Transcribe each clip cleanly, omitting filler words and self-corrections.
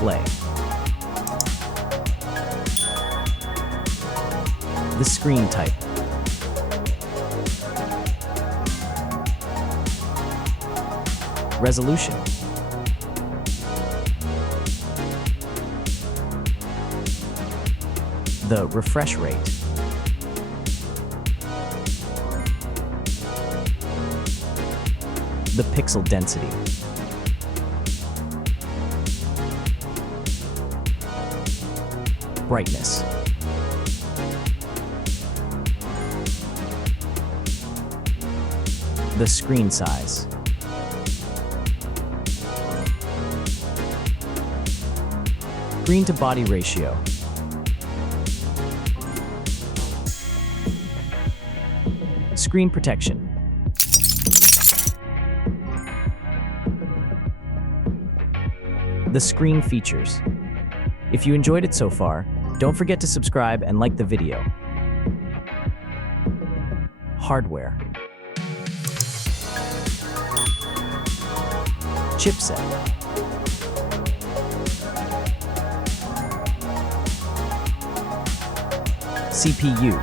display. The screen type. Resolution. The refresh rate. The pixel density. Brightness. The screen size. Screen to body ratio. Screen protection. The screen features. If you enjoyed it so far, don't forget to subscribe and like the video. Hardware. Chipset. CPU.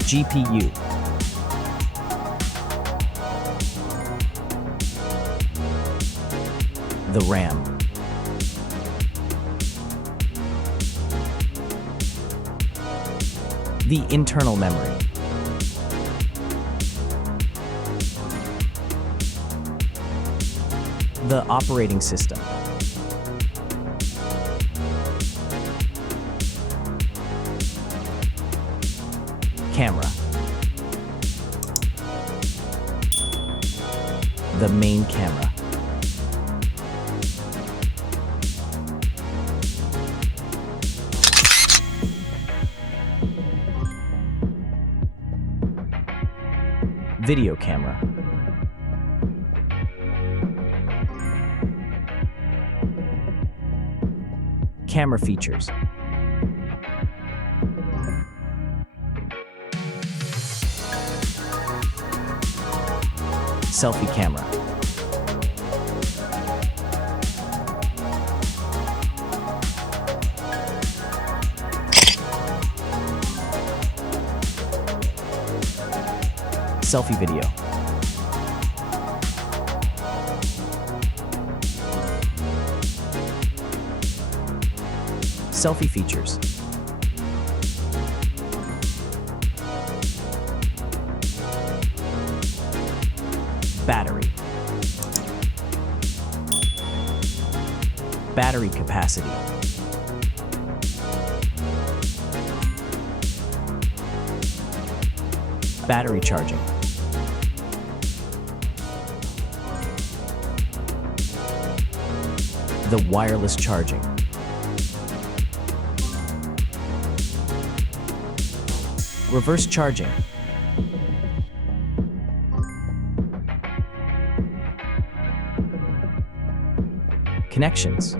GPU. The RAM. The internal memory. The operating system. Camera. The main camera. Video camera. Camera features. Selfie camera. Selfie video. Selfie features. Battery. Battery capacity. Battery charging. The wireless charging. Reverse charging. Connections.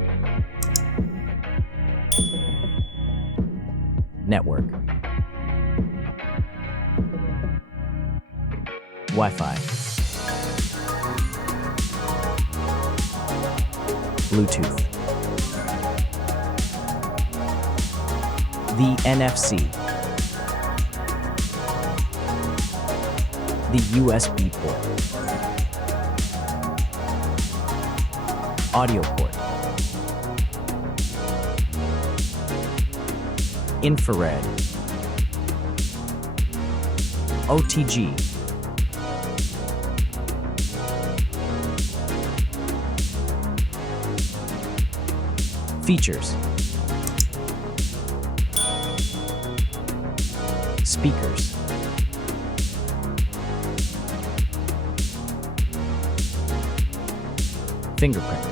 Network. Wi-Fi. Bluetooth. The NFC. The USB port. Audio port. Infrared. OTG. Features. Speakers. Fingerprint.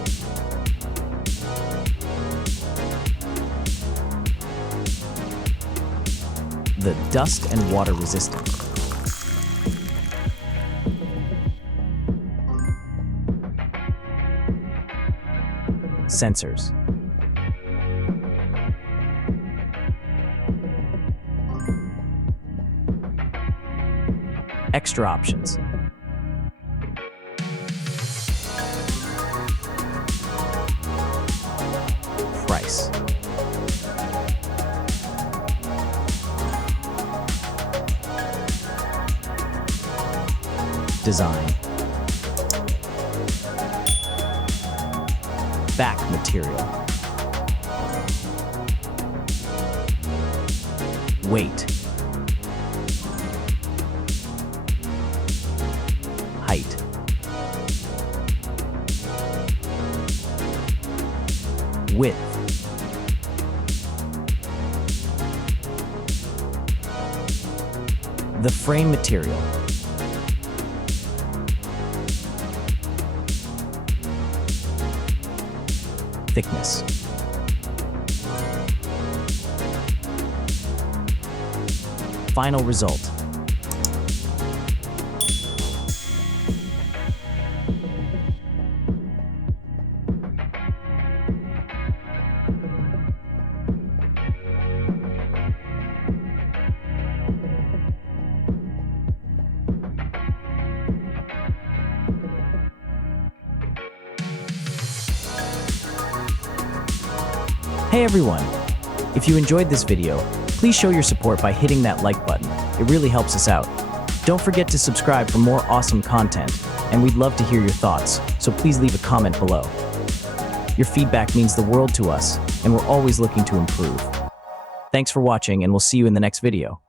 The dust and water resistant. Sensors. Extra options. Design. Back material. Weight. Height. Width. The frame material. Thickness. Final result. Hey everyone! If you enjoyed this video, please show your support by hitting that like button. It really helps us out. Don't forget to subscribe for more awesome content, and we'd love to hear your thoughts, so please leave a comment below. Your feedback means the world to us, and we're always looking to improve. Thanks for watching, and we'll see you in the next video.